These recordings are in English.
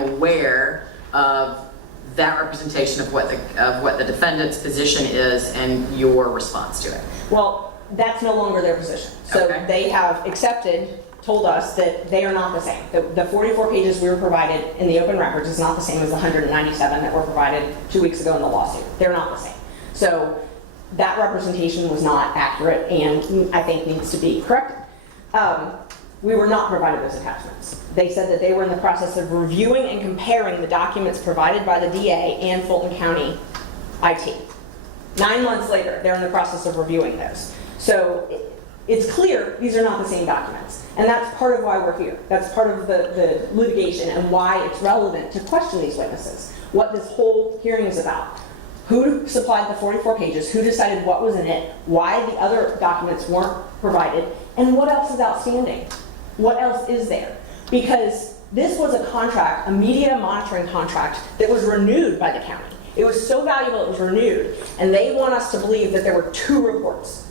am aware of that representation of what the defendant's position is and your response to it. Well, that's no longer their position. So Okay. they have told us that they are not the same. The 44 pages we were provided in the open records is not the same as the 197 that were provided 2 weeks ago in the lawsuit. They're not the same. So that representation was not accurate and I think needs to be corrected. We were not provided those attachments. They said that they were in the process of reviewing and comparing the documents provided by the DA and Fulton County IT. 9 months later, they're in the process of reviewing those. So it's clear these are not the same documents. And that's part of why we're here. That's part of the litigation and why it's relevant to question these witnesses. What this whole hearing is about. Who supplied the 44 pages? Who decided what was in it? Why the other documents weren't provided? And what else is outstanding? What else is there? Because this was a contract, a media monitoring contract that was renewed by the county. It was so valuable it was renewed. And they want us to believe that there were 2 reports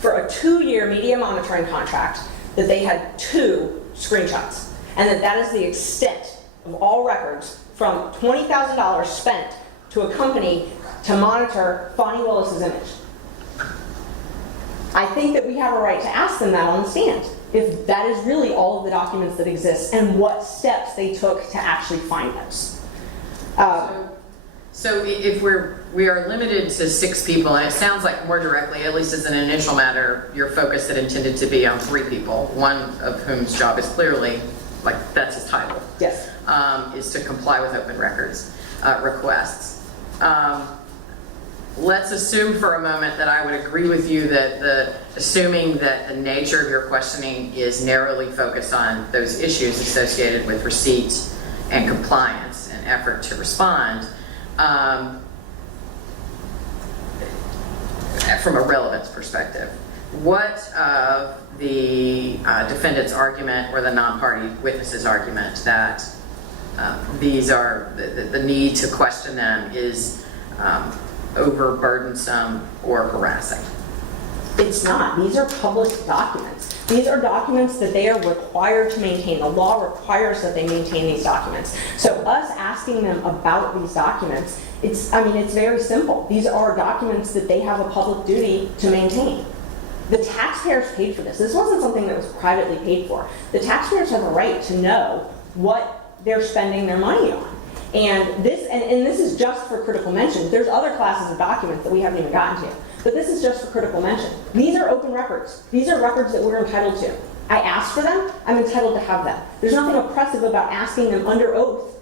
for a 2-year media monitoring contract, that they had 2 screenshots. And that is the extent of all records from $20,000 spent to a company to monitor Fonnie Willis's image. I think that we have a right to ask them that on the stand, if that is really all of the documents that exist and what steps they took to actually find those. So if we are limited to 6 people, and it sounds like more directly, at least as an initial matter, your focus had intended to be on 3 people, one of whom's job is clearly, like that's his title, Yes. is to comply with open records requests. Let's assume for a moment that I would agree with you that assuming that the nature of your questioning is narrowly focused on those issues associated with receipt and compliance and effort to respond, from a relevance perspective, what of the defendant's argument or the non-party witness's argument that these are, the need to question them is overburdensome or harassing? It's not. These are public documents. These are documents that they are required to maintain. The law requires that they maintain these documents. So us asking them about these documents, it's very simple. These are documents that they have a public duty to maintain. The taxpayers paid for this. This wasn't something that was privately paid for. The taxpayers have a right to know what they're spending their money on. And this is just for critical mention. There's other classes of documents that we haven't even gotten to. But this is just for critical mention. These are open records. These are records that we're entitled to. I asked for them, I'm entitled to have them. There's nothing oppressive about asking them under oath,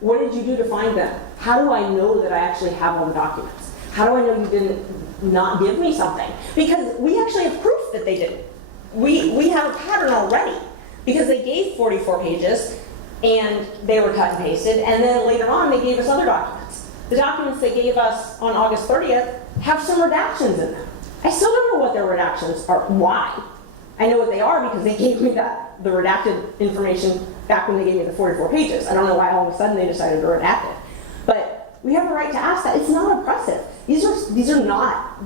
what did you do to find them? How do I know that I actually have all the documents? How do I know you didn't not give me something? Because we actually have proof that they didn't. We have a pattern already, because they gave 44 pages and they were cut and pasted, and then later on they gave us other documents. The documents they gave us on August 30th have some redactions in them. I still don't know what their redactions are. Why? I know what they are because they gave me the redacted information back when they gave me the 44 pages. I don't know why all of a sudden they decided to redact it. But we have a right to ask that. It's not oppressive. These are not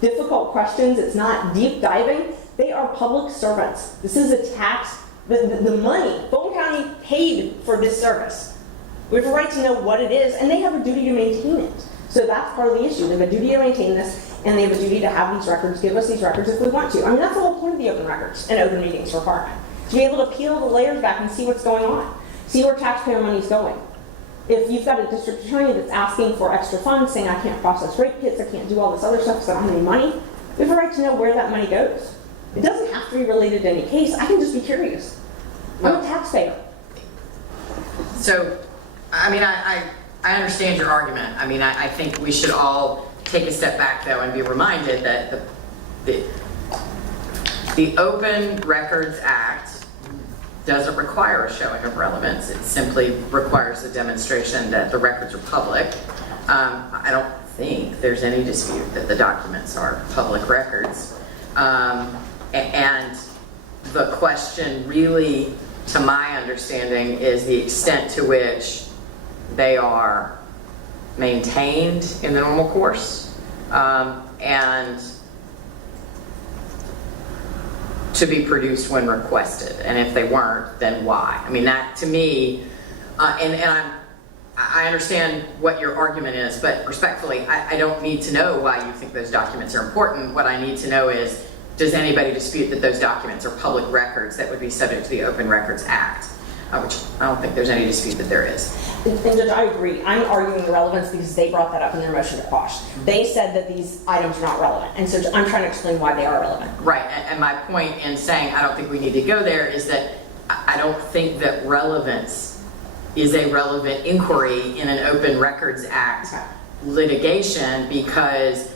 difficult questions. It's not deep diving. They are public servants. This is a tax. The money, Fulton County paid for this service. We have a right to know what it is, and they have a duty to maintain it. So that's part of the issue. They have a duty to maintain this, and they have a duty to have these records, give us these records if we want to. I mean, that's the whole point of the open records and open meetings requirement. To be able to peel the layers back and see what's going on. See where taxpayer money is going. If you've got a district attorney that's asking for extra funds, saying I can't process rape kits, I can't do all this other stuff because I don't have any money, we have a right to know where that money goes. It doesn't have to be related to any case. I can just be curious. I'm a taxpayer. So, I mean, I understand your argument. I mean, I think we should all take a step back, though, and be reminded that the Open Records Act doesn't require a showing of relevance. It simply requires a demonstration that the records are public. I don't think there's any dispute that the documents are public records. And the question really, to my understanding, is the extent to which they are maintained in the normal course and to be produced when requested. And if they weren't, then why? I mean, that to me I understand what your argument is, but respectfully, I don't need to know why you think those documents are important. What I need to know is, does anybody dispute that those documents are public records that would be subject to the Open Records Act? Which I don't think there's any dispute that there is. And Judge, I agree. I'm arguing relevance because they brought that up in their motion to quash. They said that these items are not relevant, and so I'm trying to explain why they are relevant. Right, and my point in saying I don't think we need to go there is that I don't think that relevance is a relevant inquiry in an Open Records Act litigation, because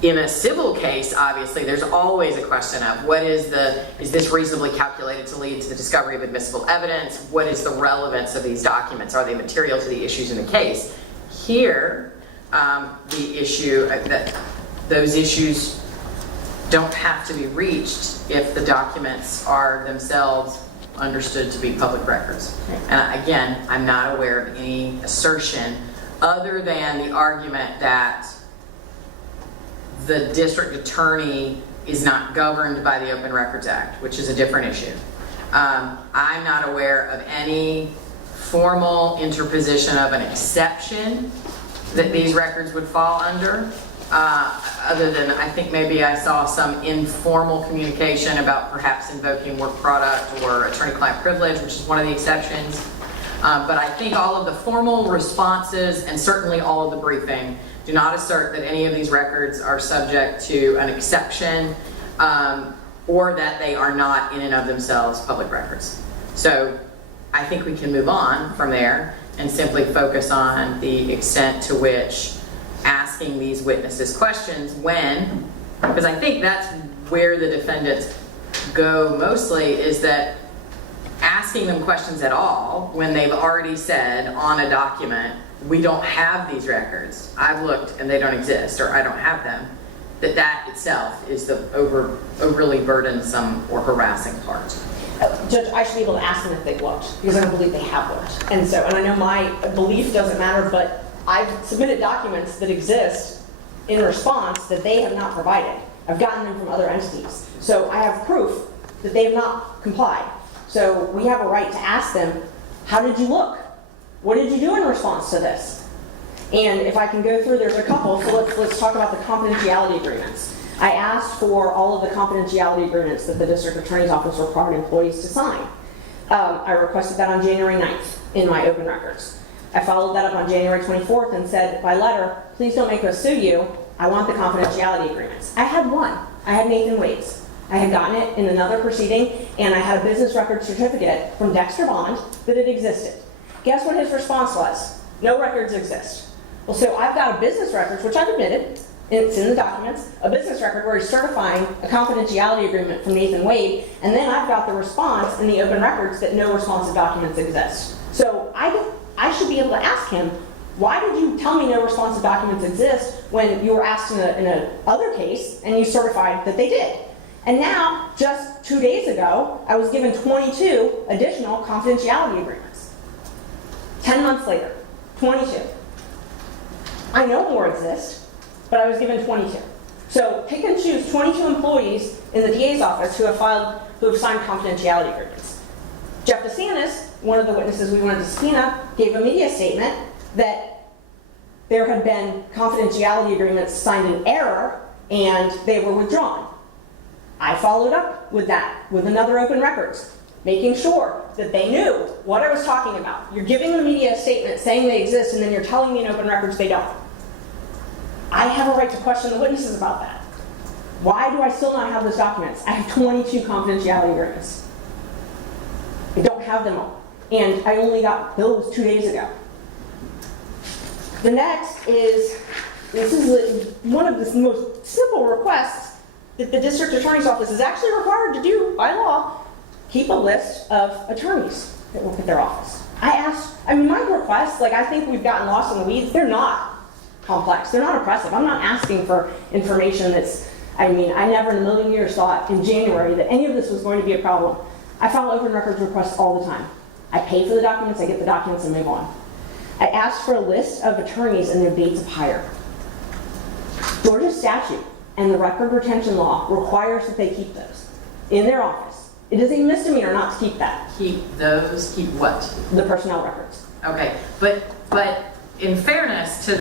in a civil case, obviously, there's always a question of is this reasonably calculated to lead to the discovery of admissible evidence? What is the relevance of these documents? Are they material to the issues in the case? Here, the issue that those issues don't have to be reached if the documents are themselves understood to be public records. And again, I'm not aware of any assertion other than the argument that the district attorney is not governed by the Open Records Act, which is a different issue. I'm not aware of any formal interposition of an exception that these records would fall under, other than I think maybe I saw some informal communication about perhaps invoking work product or attorney-client privilege, which is one of the exceptions. But I think all of the formal responses and certainly all of the briefing do not assert that any of these records are subject to an exception, or that they are not in and of themselves public records. So I think we can move on from there and simply focus on the extent to which asking these witnesses questions because I think that's where the defendants go mostly, is that asking them questions at all when they've already said on a document, we don't have these records, I've looked and they don't exist, or I don't have them, that itself is the overly burdensome or harassing part. Judge, I should be able to ask them if they've looked, because I don't believe they have looked. And I know my belief doesn't matter, but I've submitted documents that exist in response that they have not provided. I've gotten them from other entities. So I have proof that they have not complied. So we have a right to ask them, how did you look? What did you do in response to this? And if I can go through, there's a couple, so let's talk about the confidentiality agreements. I asked for all of the confidentiality agreements that the district attorney's office required employees to sign. I requested that on January 9th in my open records. I followed that up on January 24th and said by letter, please don't make us sue you. I want the confidentiality agreements. I had one. I had Nathan Wade's. I had gotten it in another proceeding, and I had a business record certificate from Dexter Bond that it existed. Guess what his response was? No records exist. Well, so I've got a business record, which I've admitted, it's in the documents, a business record where he's certifying a confidentiality agreement from Nathan Wade, and then I've got the response in the open records that no responsive documents exist. So I should be able to ask him, why did you tell me no responsive documents exist when you were asked in a other case and you certified that they did? And now, just 2 days ago, I was given 22 additional confidentiality agreements. 10 months later, 22. I know more exist, but I was given 22. So pick and choose 22 employees in the DA's office who have signed confidentiality agreements. Jeff DeSantis, one of the witnesses we wanted to subpoena, gave a media statement that there had been confidentiality agreements signed in error and they were withdrawn. I followed up with that with another open records, making sure that they knew what I was talking about. You're giving the media a statement saying they exist, and then you're telling me in open records they don't. I have a right to question the witnesses about that. Why do I still not have those documents? I have 22 confidentiality agreements. I don't have them all. And I only got those 2 days ago. The next is, this is one of the most simple requests that the district attorney's office is actually required to do by law, keep a list of attorneys that work at their office. My requests, I think we've gotten lost in the weeds, they're not complex, they're not oppressive. I'm not asking for information I never in a million years thought in January that any of this was going to be a problem. I file open records requests all the time. I pay for the documents, I get the documents, and move on. I asked for a list of attorneys and their dates of hire. Georgia statute and the record retention law requires that they keep those in their office It is a misdemeanor not to keep that, Keep those, keep what? the personnel records. Okay, but in fairness to